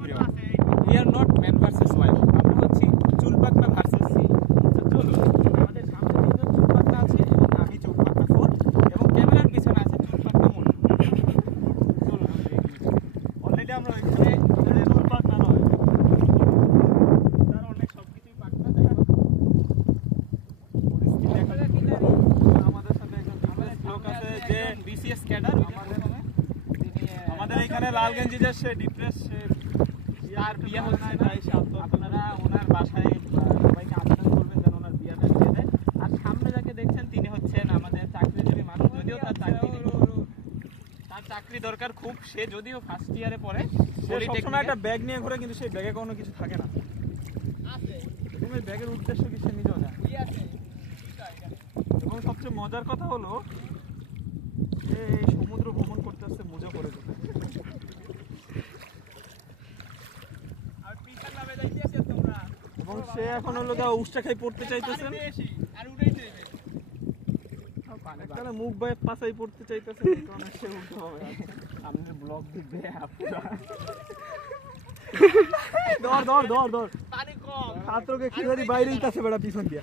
Everyone, we are not man versus wild, আমরা হচ্ছি চুলপাকনা versus C. চলো, আমাদের সামনে তিনজন চুলপাকনা আছে এবং আমি চুলপাকনা 4 এবং ক্যামেরার পিছনে আছে চুলপাকনা মন। চলো অলরেডি আমরা ওইখানে চুলপাকনা নয়, তার অনেক সবকিছুই পাকনা। দেখো আমাদের সাথে একজন লোক আছে যে বিসিএস ক্যাডার, আমাদের এখানে লাল গেঞ্জি যে সে ডিপ্রেস, তার বিয়ে হচ্ছে, তাই সে আপনারা ওনার বাসায় সবাইকে আবেদন করবেন যেন ওনার বিয়েটা দিয়ে দেয়। আর সামনে যাকে দেখছেন তিনি হচ্ছেন আমাদের চাকরিজীবী মানুষ, যদিও তার চাকরি দরকার খুব, সে যদিও ফার্স্ট ইয়ারে পড়ে, সে সবসময় একটা ব্যাগ নিয়ে ঘোরে কিন্তু সেই ব্যাগে কোনো কিছু থাকে না। এবং এই ব্যাগের উদ্দেশ্য কি সে নিজেও জানে। এবং সবচেয়ে মজার কথা হলো যে এই সমুদ্র ভ্রমণ করতে আসছে মোজা করে দেবে। এবং সে এখন হলো উষ্টা খাই পড়তে চাইতেছেন, তাহলে মুখ বাই পাশাই পড়তে চাইতেছেন, এই কারণে সে উঠতে হবে। আমাদের ব্লগ দেখবে আপুরা, ধর ধর ধর ধর ছাত্রকে খিলাড়ি বাইরে দিতেছে বেড়া পিছন দিয়া।